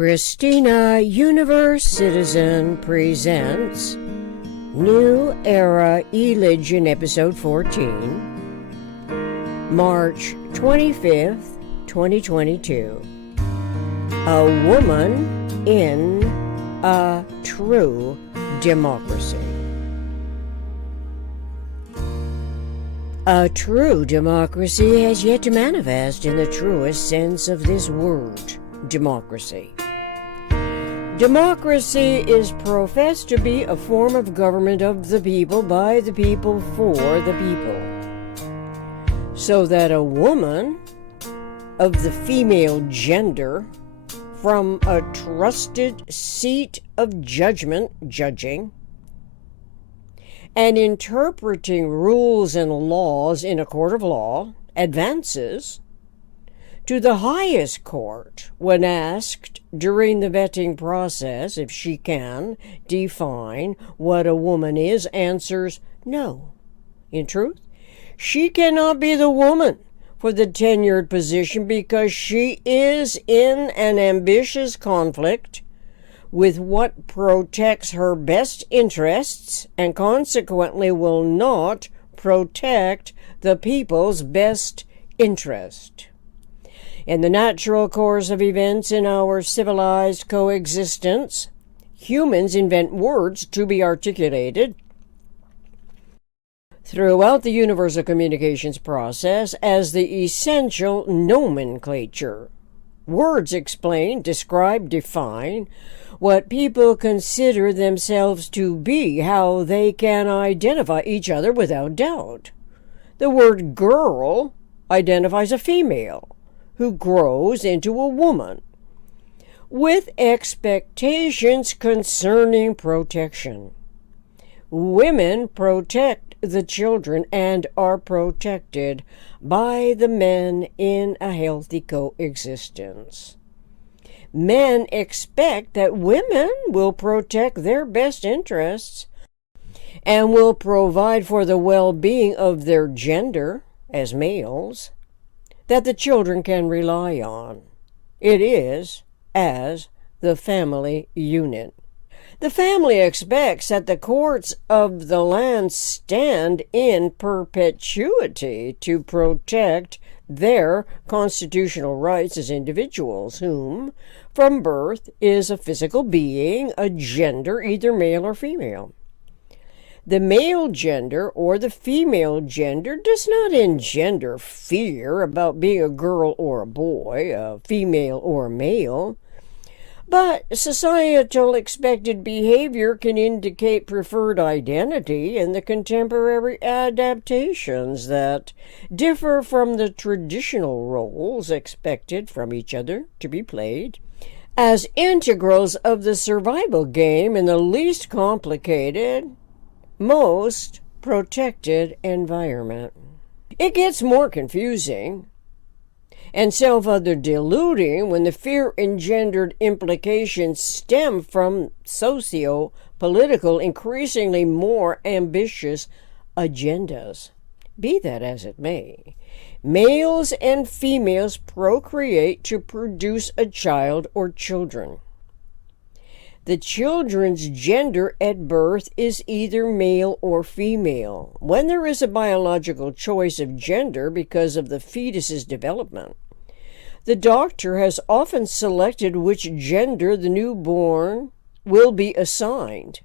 Christina Universe Citizen presents New Era Eligion Episode 14, March 25th, 2022. A Woman in a True Democracy. A true democracy has yet to manifest in the truest sense of this word, democracy. Democracy is professed to be a form of government of the people, by the people, for the people. So that a woman of the female gender, from a trusted seat of judgment, judging, and interpreting rules and laws in a court of law, advances to the highest court when asked during the vetting process if she can define what a woman is, answers no. In truth, she cannot be the woman for the tenured position because she is in an ambitious conflict with what protects her best interests and consequently will not protect the people's best interest. In the natural course of events in our civilized coexistence, humans invent words to be articulated throughout the universal communications process as the essential nomenclature. Words explain, describe, define what people consider themselves to be, how they can identify each other without doubt. The word girl identifies a female who grows into a woman with expectations concerning protection. Women protect the children and are protected by the men in a healthy coexistence. Men expect that women will protect their best interests and will provide for the well-being of their gender as males that the children can rely on. It is as the family unit. The family expects that the courts of the land stand in perpetuity to protect their constitutional rights as individuals whom, from birth, is a physical being, a gender, either male or female. The male gender or the female gender does not engender fear about being a girl or a boy, a female or a male, but societal expected behavior can indicate preferred identity and the contemporary adaptations that differ from the traditional roles expected from each other to be played as integrals of the survival game in the least complicated, most protected environment. It gets more confusing and self-other deluding when the fear-engendered implications stem from socio-political, increasingly more ambitious agendas. Be that as it may, males and females procreate to produce a child or children. The children's gender at birth is either male or female. When there is a biological choice of gender because of the fetus's development, the doctor has often selected which gender the newborn will be assigned.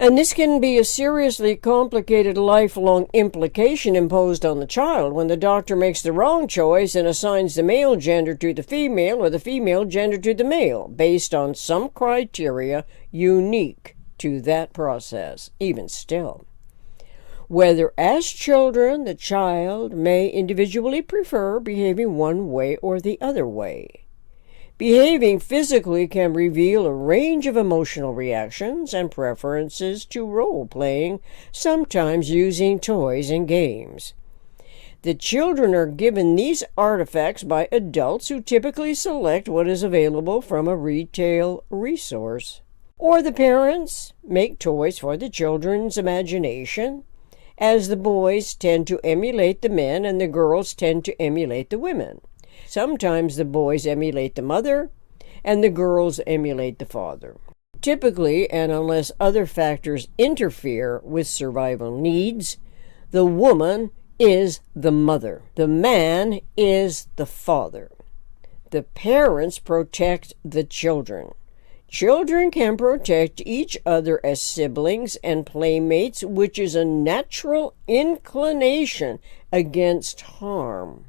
And this can be a seriously complicated lifelong implication imposed on the child when the doctor makes the wrong choice and assigns the male gender to the female or the female gender to the male, based on some criteria unique to that process. Even still, whether as children the child may individually prefer behaving one way or the other way. Behaving physically can reveal a range of emotional reactions and preferences to role-playing, sometimes using toys and games. The children are given these artifacts by adults who typically select what is available from a retail resource. Or the parents make toys for the children's imagination, as the boys tend to emulate the men and the girls tend to emulate the women. Sometimes the boys emulate the mother, and the girls emulate the father. Typically, and unless other factors interfere with survival needs, the woman is the mother. The man is the father. The parents protect the children. Children can protect each other as siblings and playmates, which is a natural inclination against harm.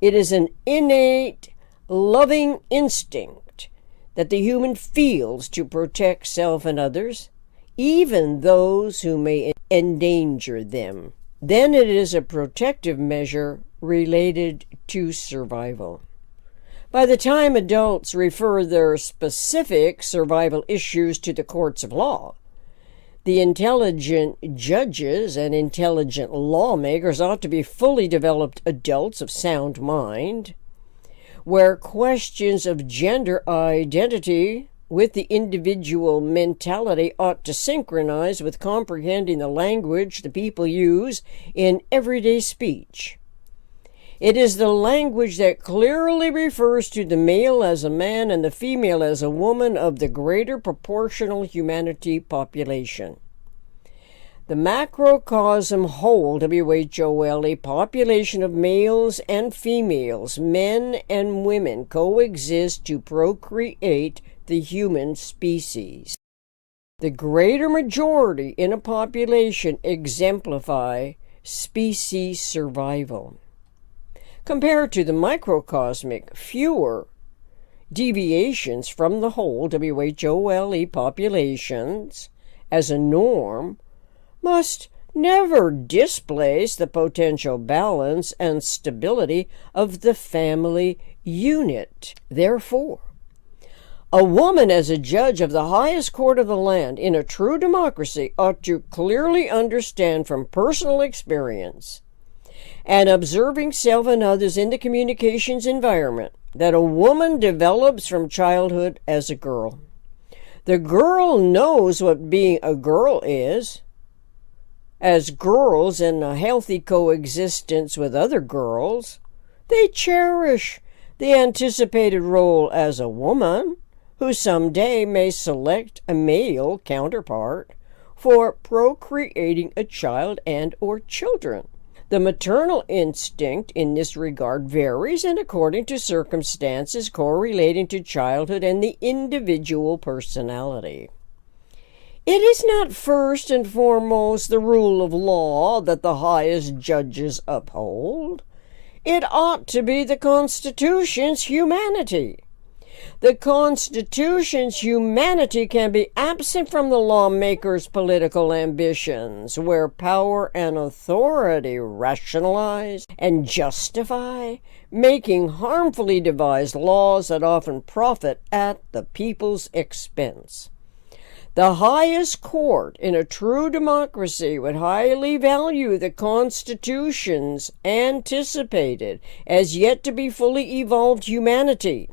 It is an innate, loving instinct that the human feels to protect self and others, even those who may endanger them. Then it is a protective measure related to survival. By the time adults refer their specific survival issues to the courts of law, the intelligent judges and intelligent lawmakers ought to be fully developed adults of sound mind, where questions of gender identity with the individual mentality ought to synchronize with comprehending the language the people use in everyday speech. It is the language that clearly refers to the male as a man and the female as a woman of the greater proportional humanity population. The macrocosm whole, WHOLE, population of males and females, men and women coexist to procreate the human species. The greater majority in a population exemplify species survival. Compared to the microcosmic, fewer deviations from the whole, WHOLE, populations as a norm must never displace the potential balance and stability of the family unit. Therefore, a woman as a judge of the highest court of the land in a true democracy ought to clearly understand from personal experience and observing self and others in the communications environment that a woman develops from childhood as a girl. The girl knows what being a girl is. As girls in a healthy coexistence with other girls, they cherish the anticipated role as a woman who someday may select a male counterpart for procreating a child and or children. The maternal instinct in this regard varies and according to circumstances correlating to childhood and the individual personality. It is not first and foremost the rule of law that the highest judges uphold. It ought to be the Constitution's humanity. The Constitution's humanity can be absent from the lawmaker's political ambitions, where power and authority rationalize and justify making harmfully devised laws that often profit at the people's expense. The highest court in a true democracy would highly value the Constitution's anticipated, as yet to be fully evolved humanity,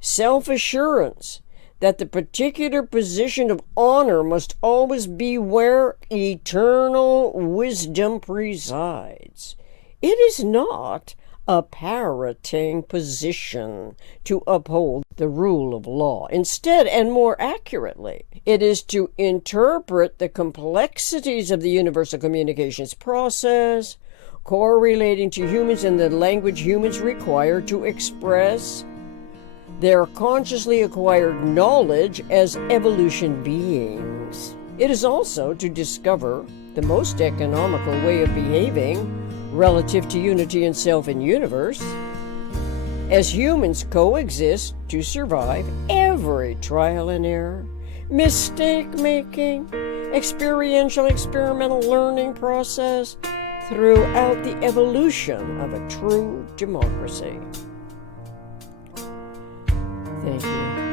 self-assurance that the particular position of honor must always be where eternal wisdom presides. It is not a parroting position to uphold the rule of law. Instead, and more accurately, it is to interpret the complexities of the universal communications process, correlating to humans in the language humans require to express their consciously acquired knowledge as evolution beings. It is also to discover the most economical way of behaving relative to unity in self and universe, as humans coexist to survive every trial and error, mistake-making, experiential experimental learning process throughout the evolution of a true democracy. Thank you.